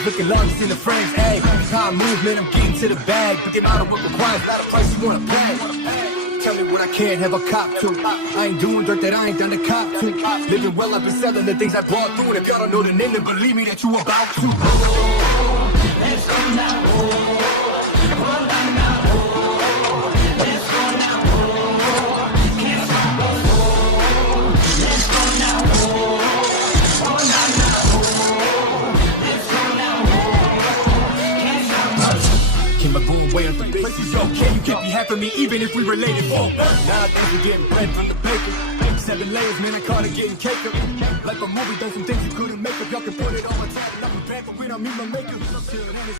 Girls looking largest in the frames, hey. Time movement, I'm getting to the bag. But the amount of work requires a lot of price you wanna pay. Tell me what I can't have a cop to. I ain't doing dirt that I ain't done a cop to. Living well, I've been selling the things I brought through. And if y'all don't know the name, then believe me that you about to. Let's go now. Let's go now. Can't stop us. Let's go now. Oh, now, now. Let's go now. Can't stop us. Came a boom way up the places, okay. You can't be half of me even if we related. Oh, nowadays we're getting bread from the baker. 7 layers, man, I caught it getting cake up. Like a movie, done some things you couldn't make up. Y'all can put it on my tab, and I'm prepared, but we don't meet my makeup.